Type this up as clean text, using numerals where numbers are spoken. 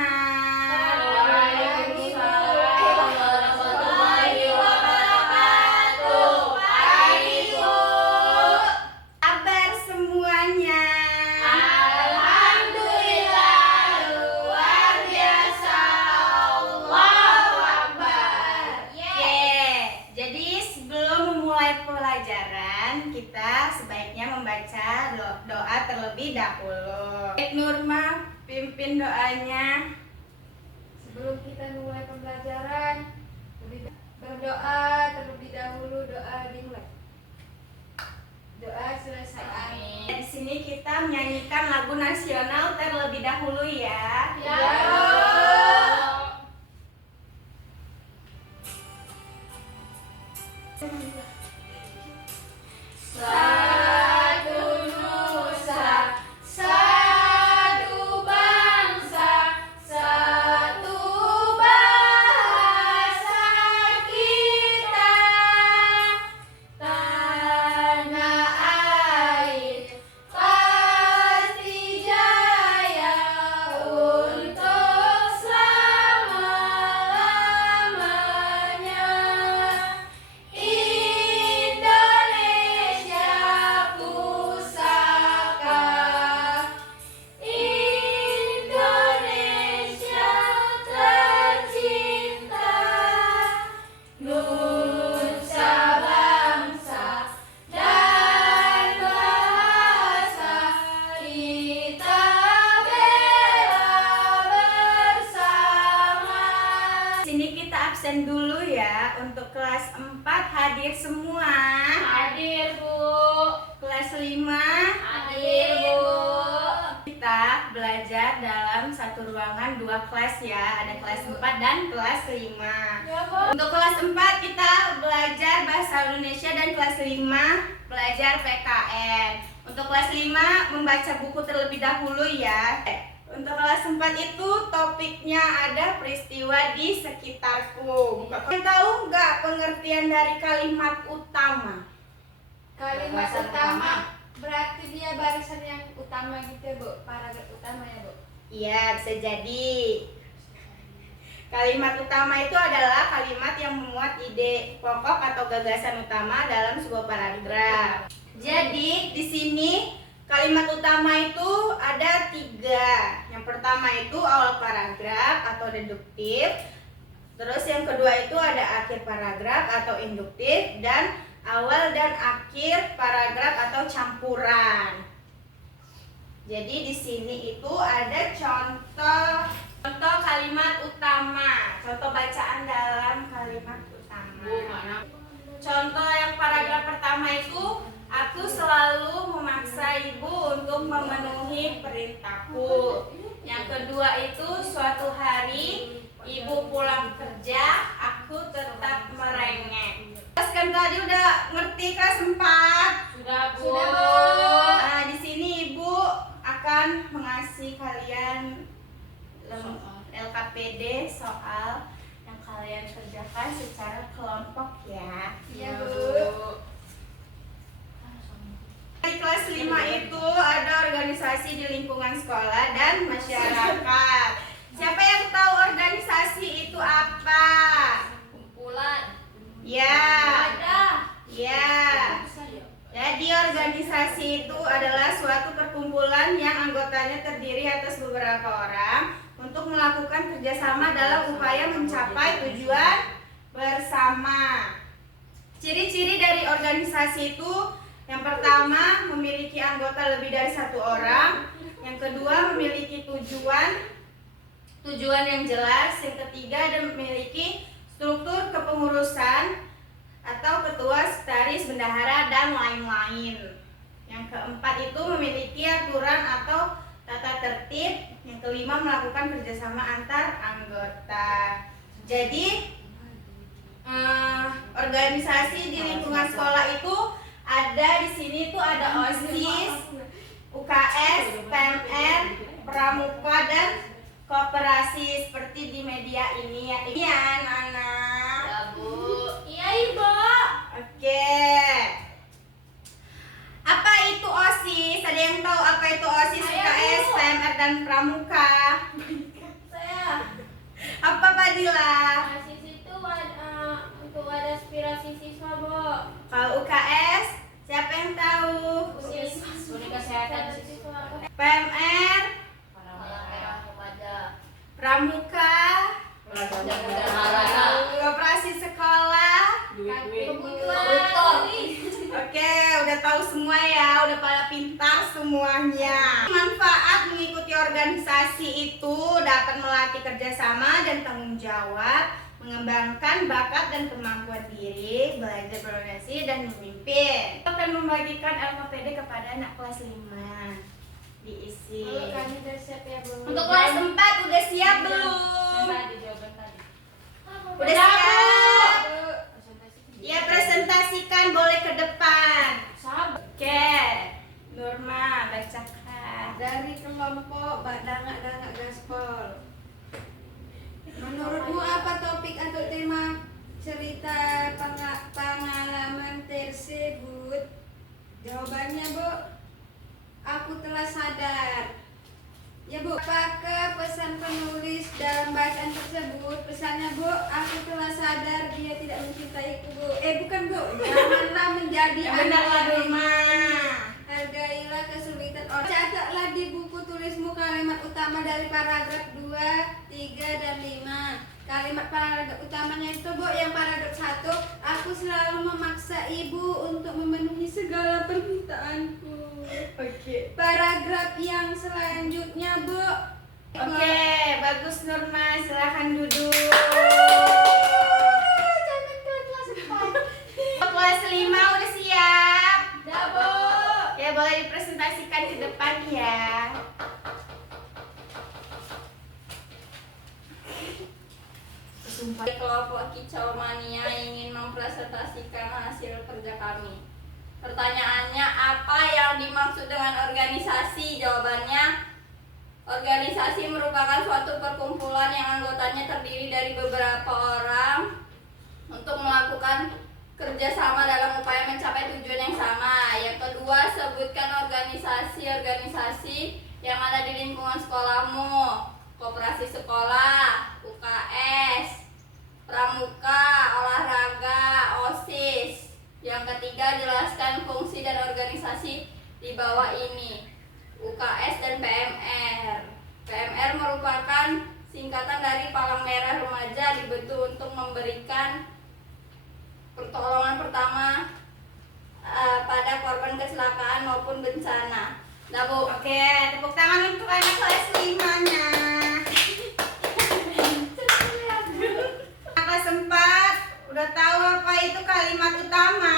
Waalaikumsalam warahmatullahi wabarakatuh. Pagi, Bu. Kabar semuanya? Alhamdulillah, luar biasa. Allahu Akbar. Jadi sebelum memulai pelajaran, kita sebaiknya membaca doa terlebih dahulu. Baik, Nurma, pimpin doanya. Sebelum kita mulai pembelajaran, berdoa terlebih dahulu, doa dimulai. Doa selesai. Amin. Di sini kita menyanyikan lagu nasional terlebih dahulu ya. Ya, Bu. Satu nusa, satu bangsa, satu bahasa kita, tanah air pasti jaya untuk selama-lamanya. Indonesia pusaka, Indonesia tercinta, nusa bangsa dan bahasa kita bela bersama. Sini kita absen dulu ya. Untuk kelas 4 hadir semua. Hadir, Bu. Kelas 5 Hadir, Bu. kita belajar dalam satu ruangan 2 kelas ya. Ada kelas 4 dan kelas 5. Ya, Bu. Untuk kelas 4 kita belajar bahasa Indonesia dan kelas 5 belajar PKN. Untuk kelas 5 membaca buku terlebih dahulu ya. Untuk kelas 4 itu topiknya ada peristiwa di sekitarku. Kalian tahu nggak pengertian dari kalimat utama? Kalimat Barisan utama berarti dia barisan yang utama gitu ya, Bu. Paragraf utama ya, Bu. Iya, bisa jadi. Kalimat utama itu adalah kalimat yang memuat ide pokok atau gagasan utama dalam sebuah paragraf. Jadi di sini kalimat utama itu ada 3. Yang pertama itu awal paragraf atau deduktif. Terus yang kedua itu ada akhir paragraf atau induktif, dan awal dan akhir paragraf atau campuran. Jadi di sini itu ada contoh kalimat utama, contoh bacaan dalam kalimat utama. Bu, mana? Contoh yang paragraf pertama itu, aku selalu memaksa ibu untuk memenuhi perintahku. Yang kedua itu, suatu hari ibu pulang kerja, aku tetap merengek. Kelas kan tadi udah ngerti kelas 4. Sudah, Bu. Sudah, Bu. Nah, di sini ibu akan mengasih kalian LKPD soal yang kalian kerjakan secara kelompok ya. Iya, Bu. Di kelas 5 itu ada organisasi di lingkungan sekolah dan masyarakat. Siapa yang tahu organisasi itu apa? Kumpulan. Ya. Ada. Ya. Jadi organisasi itu adalah suatu perkumpulan yang anggotanya terdiri atas beberapa orang untuk melakukan kerjasama dalam upaya mencapai tujuan bersama. Ciri-ciri dari organisasi itu, yang pertama memiliki anggota lebih dari 1 orang, yang kedua memiliki tujuan yang jelas, yang ketiga ada memiliki struktur kepengurusan atau ketua, sekretaris, bendahara, dan lain-lain. Yang keempat itu memiliki aturan atau tata tertib. Yang kelima melakukan kerjasama antar anggota. Jadi organisasi di lingkungan sekolah itu ada di sini tuh ada OSIS, UKS, PMR, Pramuka, dan koperasi seperti di media ini ya. Iya, anak-anak. Ya, Bu. Iya, Ibu. Oke. Apa itu OSIS? Ada yang tahu apa itu OSIS, Saya, UKS, Bu. PMR, dan Pramuka? Saya pramuka, koperasi sekolah. Koruptor. Oke, udah tahu semua ya, udah pada pintar semuanya. Manfaat mengikuti organisasi itu dapat melatih kerjasama dan tanggung jawab, mengembangkan bakat dan kemampuan diri, belajar berorganisasi dan memimpin. Kita akan membagikan LKPD kepada anak kelas 5. Diisi. Kami udah siap ya Bu. Untuk kelas 4 udah siap belum? Jawaban tadi. Udah siap? Ya, presentasikan boleh ke depan. Oke, Nurma bacakan. Dari kelompok Dangak Gaspol. Menurutmu apa topik atau tema cerita pengalaman tersebut? Jawabannya, Bu, aku telah sadar. Ya, Bu, apakah pesan penulis dalam bacaan tersebut? Pesannya, Bu, aku telah sadar dia tidak mencintaiku, Bu. Bukan, Bu. Janganlah menjadi Ya, benar ya, Nurma. Hargailah kesulitan orang. Catatlah di buku tulismu kalimat utama dari paragraf 2, 3, dan 5. Kalimat paragraf utamanya itu, Bu, yang paragraf 1, aku selalu memaksa ibu untuk memenuhi segala permintaanku. Oke. Paragraf yang selanjutnya, Bu. Oke, bagus Nurma, silahkan duduk. Jangan kelas 4. Kelas 5 udah siap? Udah, Bu. Ya, boleh dipresentasikan ke depan ya. Kelompok Kicau Mania ingin mempresentasikan hasil kerja kami. Pertanyaannya, apa yang dimaksud dengan organisasi? Jawabannya, organisasi merupakan suatu perkumpulan yang anggotanya terdiri dari beberapa orang untuk melakukan kerjasama dalam upaya mencapai tujuan yang sama. Yang kedua, sebutkan organisasi-organisasi yang ada di lingkungan sekolahmu. Koperasi sekolah, UKS, pramuka, olahraga, OSIS. Yang ketiga, jelaskan fungsi dan organisasi di bawah ini. UKS dan PMR. PMR merupakan singkatan dari Palang Merah Remaja, dibentuk untuk memberikan pertolongan pertama pada korban kecelakaan maupun bencana. Nah, Bu. Oke, tepuk tangan untuk anak kelas 5-nya. Kelas 4 udah tahu apa itu kalimat utama?